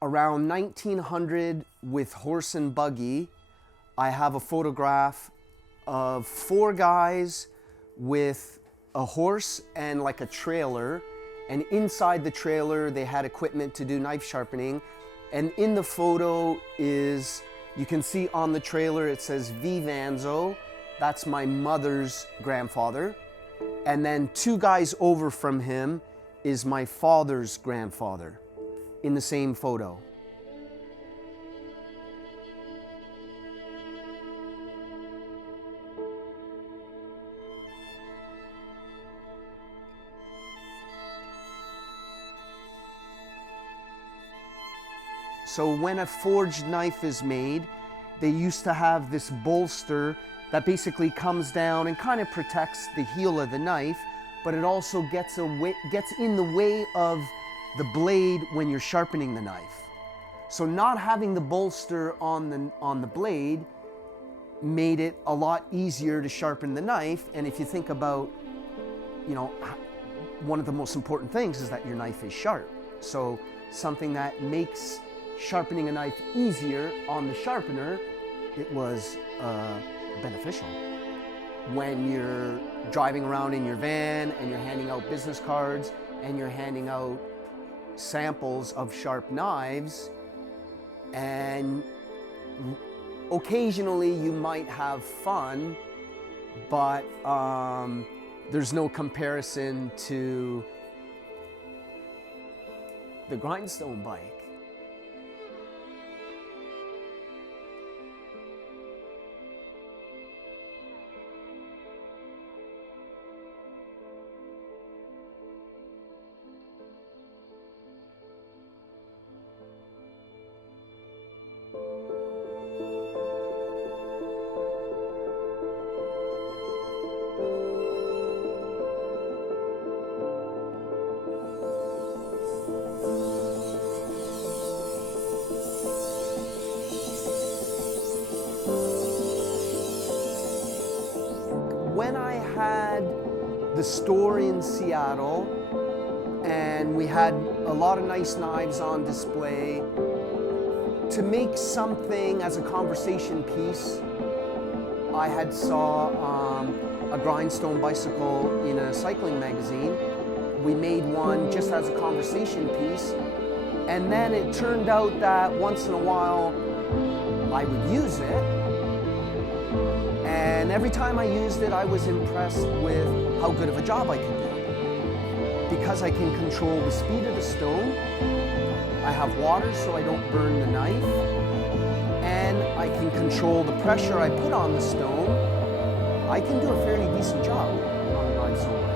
Around 1900 with horse and buggy, I have a photograph of 4 guys with a horse and like a trailer, and inside the trailer they had equipment to do knife sharpening. And in the photo is, you can see on the trailer it says Vivanzo, that's my mother's grandfather, and then 2 guys over from him is my father's grandfather in the same photo. So when a forged knife is made, they used to have this bolster that basically comes down and kind of protects the heel of the knife, but it also gets in the way of the blade when you're sharpening the knife. So not having the bolster on the blade made it a lot easier to sharpen the knife. And if you think about, you know, one of the most important things is that your knife is sharp. So something that makes sharpening a knife easier on the sharpener, it was beneficial. When you're driving around in your van and you're handing out business cards and you're handing out samples of sharp knives, and occasionally you might have fun, but there's no comparison to the grindstone bike. When I had the store in Seattle and we had a lot of nice knives on display, to make something as a conversation piece, I had saw a grindstone bicycle in a cycling magazine. We made one just as a conversation piece, and then it turned out that once in a while I would use it. And every time I used it, I was impressed with how good of a job I could do. Because I can control the speed of the stone, I have water so I don't burn the knife, and I can control the pressure I put on the stone. I can do a fairly decent job on a grindstone bike.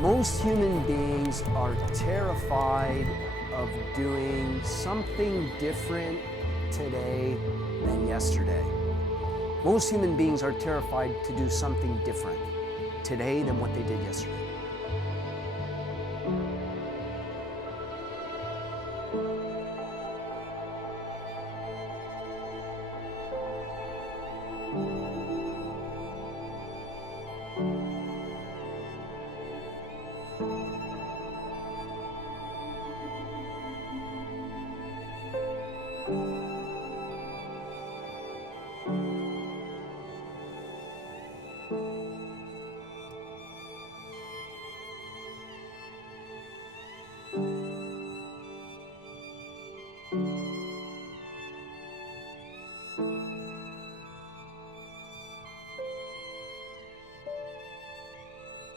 Most human beings are terrified of doing something different today than yesterday. Most human beings are terrified to do something different today than what they did yesterday.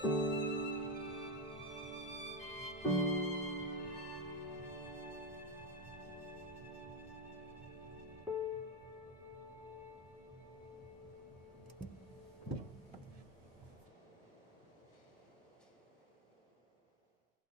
you.